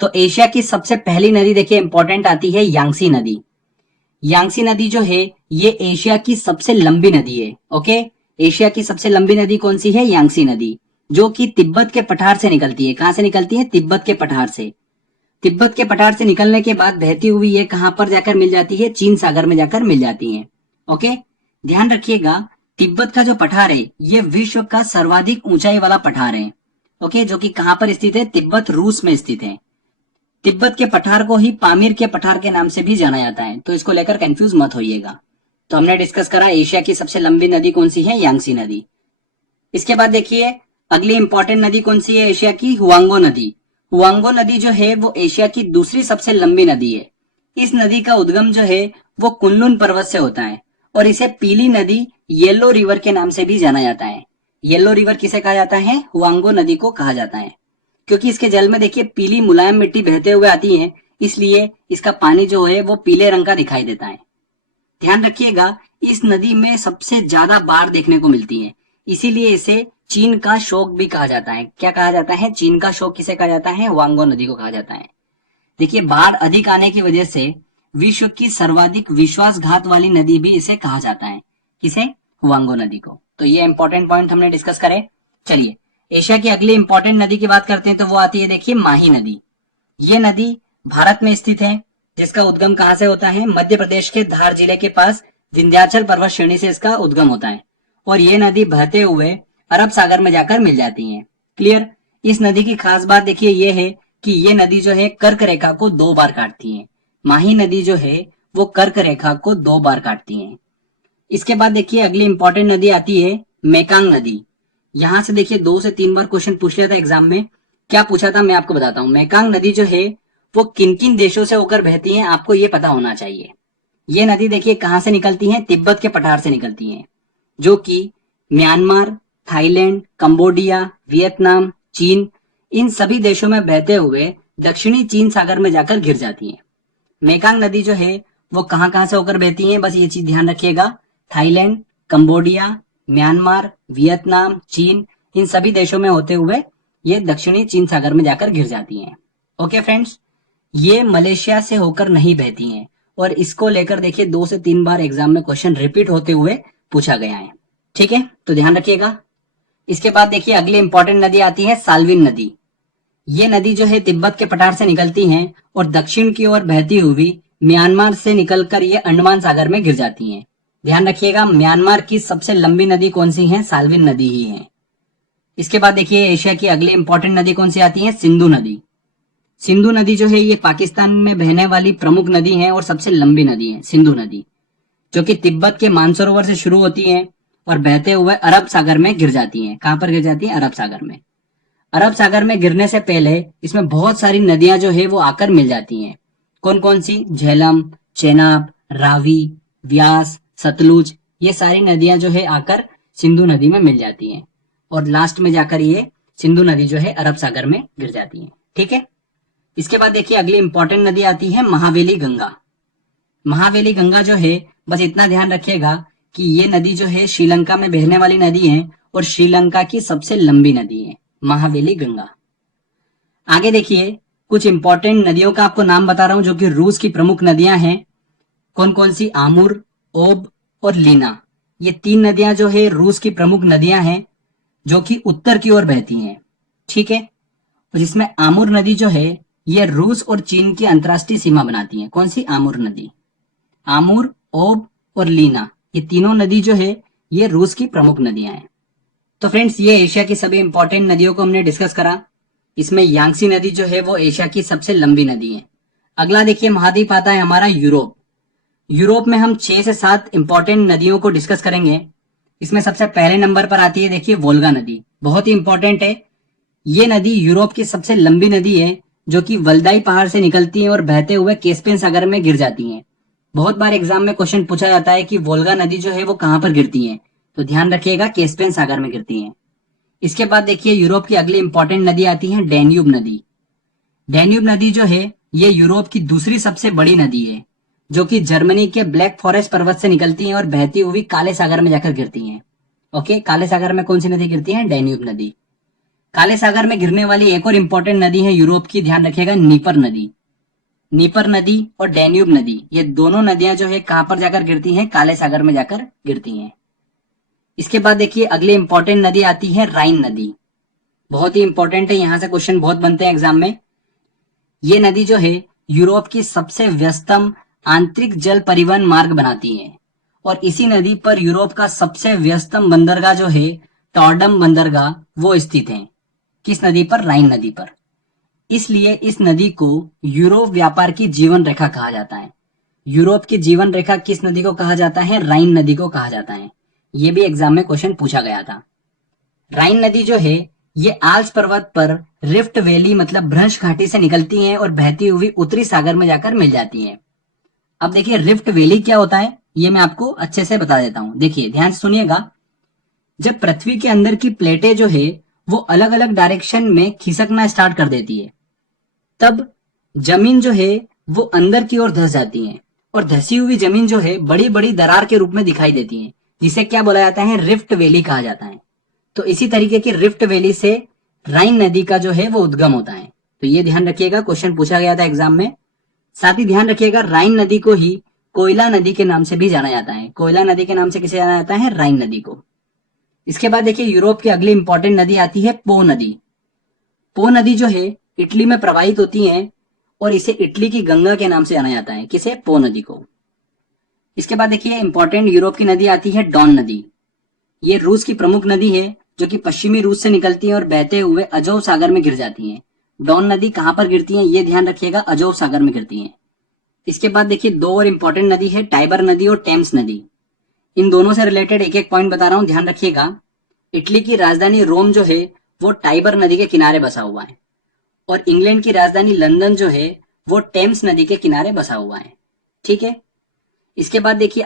तो एशिया की सबसे पहली नदी देखिए इंपॉर्टेंट आती है यांगसी नदी। यांगसी नदी जो है ये एशिया की सबसे लंबी नदी है। ओके, एशिया की सबसे लंबी नदी कौन सी है? यांगसी नदी, जो कि तिब्बत के पठार से निकलती है। कहां से निकलती है? तिब्बत के पठार से। तिब्बत के पठार से निकलने के बाद बहती हुई ये कहां पर जाकर मिल जाती है? चीन सागर में जाकर मिल जाती है। ओके, ध्यान रखिएगा, तिब्बत का जो पठार है ये विश्व का सर्वाधिक ऊंचाई वाला पठार है। ओके, जो कि कहां पर स्थित है? तिब्बत रूस में स्थित है। तिब्बत के पठार को ही पामीर के पठार के नाम से भी जाना जाता है, तो इसको लेकर कंफ्यूज मत होइएगा। तो हमने डिस्कस करा एशिया की सबसे लंबी नदी कौन सी है? यांगसी नदी। इसके बाद देखिए अगली इंपॉर्टेंट नदी कौन सी है एशिया की? हुआंगो नदी। हुआंगो नदी जो है वो एशिया की दूसरी सबसे लंबी नदी है। इस नदी का उद्गम जो है वो कुनलुन पर्वत से होता है और इसे पीली नदी, येलो रिवर के नाम से भी जाना जाता है। येलो रिवर किसे कहा जाता है? हुआंगो नदी को कहा जाता है, क्योंकि इसके जल में देखिए पीली मुलायम मिट्टी बहते हुए आती है, इसलिए इसका पानी जो है वो पीले रंग का दिखाई देता है। ध्यान रखिएगा, इस नदी में सबसे ज्यादा बाढ़ देखने को मिलती है, इसीलिए इसे चीन का शोक भी कहा जाता है। क्या कहा जाता है? चीन का शोक किसे कहा जाता है? हुआंगो नदी को कहा जाता है। देखिए बाढ़ अधिक आने की वजह से विश्व की सर्वाधिक विश्वासघात वाली नदी भी इसे कहा जाता है। किसे? हुआंगो नदी को। तो ये इंपॉर्टेंट पॉइंट हमने डिस्कस करे। चलिए एशिया की अगली इंपॉर्टेंट नदी की बात करते हैं, तो वो आती है देखिए माही नदी। ये नदी भारत में स्थित है, जिसका उद्गम कहां से होता है? मध्य प्रदेश के धार जिले के पास विंध्याचल पर्वत श्रेणी से इसका उद्गम होता है और ये नदी बहते हुए अरब सागर में जाकर मिल जाती है। क्लियर? इस नदी की खास बात देखिए ये है कि ये नदी जो है कर्क रेखा को 2 बार काटती है। माही नदी जो है वो कर्क रेखा को 2 बार काटती है। इसके बाद देखिए अगली इंपॉर्टेंट नदी आती है मेकांग नदी। यहां से देखिए 2 से 3 बार क्वेश्चन पूछ लिया था एग्जाम में। क्या पूछा था मैं आपको बताता हूँ। मेकांग नदी जो है वो किन किन देशों से होकर बहती है आपको ये पता होना चाहिए। ये नदी देखिए कहां से निकलती है? तिब्बत के पठार से निकलती है, जो कि म्यांमार, थाईलैंड, कंबोडिया, वियतनाम, चीन, इन सभी देशों में बहते हुए दक्षिणी चीन सागर में जाकर गिर जाती है। मेकांग नदी जो है वो कहां कहां से होकर बहती है, बस ये चीज ध्यान रखिएगा। थाईलैंड, कंबोडिया, म्यांमार, वियतनाम, चीन, इन सभी देशों में होते हुए ये दक्षिणी चीन सागर में जाकर गिर जाती हैं। ओके फ्रेंड्स, ये मलेशिया से होकर नहीं बहती हैं और इसको लेकर देखिए 2 से 3 बार एग्जाम में क्वेश्चन रिपीट होते हुए पूछा गया है। ठीक है, तो ध्यान रखिएगा। इसके बाद देखिए अगली इंपॉर्टेंट नदी आती है साल्विन नदी। ये नदी जो है तिब्बत के पठार से निकलती है और दक्षिण की ओर बहती हुई म्यांमार से निकलकर ये अंडमान सागर में गिर जाती हैं। ध्यान रखिएगा, म्यांमार की सबसे लंबी नदी कौन सी है? साल्विन नदी ही है। इसके बाद देखिए एशिया की अगली इंपॉर्टेंट नदी कौन सी आती है? सिंधु नदी। सिंधु नदी जो है ये पाकिस्तान में बहने वाली प्रमुख नदी है और सबसे लंबी नदी है सिंधु नदी, जो कि तिब्बत के मानसरोवर से शुरू होती है और बहते हुए अरब सागर में गिर जाती है। कहां पर गिर जाती है? अरब सागर में। अरब सागर में गिरने से पहले इसमें बहुत सारी नदियां जो है वो आकर मिल जाती हैं। कौन कौन सी? झेलम, चेनाब, रावी, व्यास, सतलुज, ये सारी नदियां जो है आकर सिंधु नदी में मिल जाती हैं और लास्ट में जाकर ये सिंधु नदी जो है अरब सागर में गिर जाती है। ठीक है, इसके बाद देखिए अगली इंपॉर्टेंट नदी आती है महावेली गंगा। महावेली गंगा जो है बस इतना ध्यान रखिएगा कि ये नदी जो है श्रीलंका में बहने वाली नदी है और श्रीलंका की सबसे लंबी नदी है महावेली गंगा। आगे देखिए कुछ इंपॉर्टेंट नदियों का आपको नाम बता रहा हूं जो कि रूस की प्रमुख नदियां हैं। कौन कौन सी? आमुर, ओब और लीना। ये 3 नदियां जो है रूस की प्रमुख नदियां हैं जो कि उत्तर की ओर बहती हैं। ठीक है, और जिसमें आमुर नदी जो है ये रूस और चीन की अंतरराष्ट्रीय सीमा बनाती है। कौन सी? आमुर नदी। आमुर, ओब और लीना, ये तीनों नदी जो है ये रूस की प्रमुख नदियां हैं। तो फ्रेंड्स ये एशिया की सभी इंपॉर्टेंट नदियों को हमने डिस्कस करा। इसमें यांगसी नदी जो है वो एशिया की सबसे लंबी नदी है। अगला देखिए महाद्वीप आता है हमारा यूरोप। यूरोप में हम 6 से 7 इंपॉर्टेंट नदियों को डिस्कस करेंगे। इसमें सबसे पहले नंबर पर आती है देखिए वोल्गा नदी, बहुत ही इंपॉर्टेंट है। ये नदी यूरोप की सबसे लंबी नदी है जो कि वल्दाई पहाड़ से निकलती है और बहते हुए कैस्पियन सागर में गिर जाती है। बहुत बार एग्जाम में क्वेश्चन पूछा जाता है कि वोल्गा नदी जो है वो कहां पर गिरती है, तो ध्यान रखिएगा कैस्पियन सागर में गिरती है। इसके बाद देखिए यूरोप की अगली इंपॉर्टेंट नदी आती है डैन्यूब नदी। डैन्यूब नदी जो है ये यूरोप की दूसरी सबसे बड़ी नदी है जो कि जर्मनी के ब्लैक फॉरेस्ट पर्वत से निकलती है और बहती हुई काले सागर में जाकर गिरती है। ओके, काले सागर में कौन सी नदी गिरती है? डैन्यूब नदी। काले सागर में गिरने वाली एक और इंपॉर्टेंट नदी है यूरोप की, ध्यान रखिएगा, नीपर नदी। नीपर नदी और डैन्यूब नदी, ये दोनों नदियां जो है कहां पर जाकर गिरती हैं? काले सागर में जाकर गिरती हैं। इसके बाद देखिए अगली इंपॉर्टेंट नदी आती है राइन नदी। बहुत ही इंपॉर्टेंट है, यहां से क्वेश्चन बहुत बनते हैं एग्जाम में। ये नदी जो है यूरोप की सबसे व्यस्तम आंतरिक जल परिवहन मार्ग बनाती है और इसी नदी पर यूरोप का सबसे व्यस्तम बंदरगाह जो है टॉर्डम बंदरगाह वो स्थित है। किस नदी पर? राइन नदी पर। इसलिए इस नदी को यूरोप व्यापार की जीवन रेखा कहा जाता है। यूरोप की जीवन रेखा किस नदी को कहा जाता है? राइन नदी को कहा जाता है। ये भी एग्जाम में क्वेश्चन पूछा गया था। राइन नदी जो है ये आल्प्स पर्वत पर रिफ्ट वैली मतलब भ्रंश घाटी से निकलती है और बहती हुई उत्तरी सागर में जाकर मिल जाती है। अब देखिए रिफ्ट वैली क्या होता है, ये मैं आपको अच्छे से बता देता हूं। देखिए ध्यान से सुनिएगा, जब पृथ्वी के अंदर की प्लेटें जो है वो अलग अलग डायरेक्शन में खिसकना स्टार्ट कर देती है, तब जमीन जो है वो अंदर की ओर धंस जाती है और धसी हुई जमीन जो है बड़ी बड़ी दरार के रूप में दिखाई देती है, जिसे क्या बोला जाता है? रिफ्ट वैली कहा जाता है। तो इसी तरीके की रिफ्ट वैली से राइन नदी का जो है वो उद्गम होता है। तो ये ध्यान रखिएगा, क्वेश्चन पूछा गया था एग्जाम में। साथ ही ध्यान रखिएगा राइन नदी को ही कोयला नदी के नाम से भी जाना जाता है। कोयला नदी के नाम से किसे जाना जाता है? राइन नदी को। इसके बाद देखिए यूरोप की अगली इंपॉर्टेंट नदी आती है पो नदी। पो नदी जो है इटली में प्रवाहित होती है और इसे इटली की गंगा के नाम से जाना जाता है। किसे? पो नदी को। इसके बाद देखिए इंपॉर्टेंट यूरोप की नदी आती है डॉन नदी। ये रूस की प्रमुख नदी है जो कि पश्चिमी रूस से निकलती है और बहते हुए अजोव सागर में गिर जाती है। डॉन नदी कहां पर गिरती है? ये ध्यान रखिएगा, अजोव सागर में गिरती है। इसके बाद देखिए दो और इंपॉर्टेंट नदी है, टाइबर नदी और टेम्स नदी। इन दोनों से रिलेटेड एक एक पॉइंट बता रहा हूं, ध्यान रखिएगा। इटली की राजधानी रोम जो है वो टाइबर नदी के किनारे बसा हुआ है और इंग्लैंड की राजधानी लंदन जो है वो टेम्स नदी के किनारे बसा हुआ है। ठीक है। इसके बाद देखिए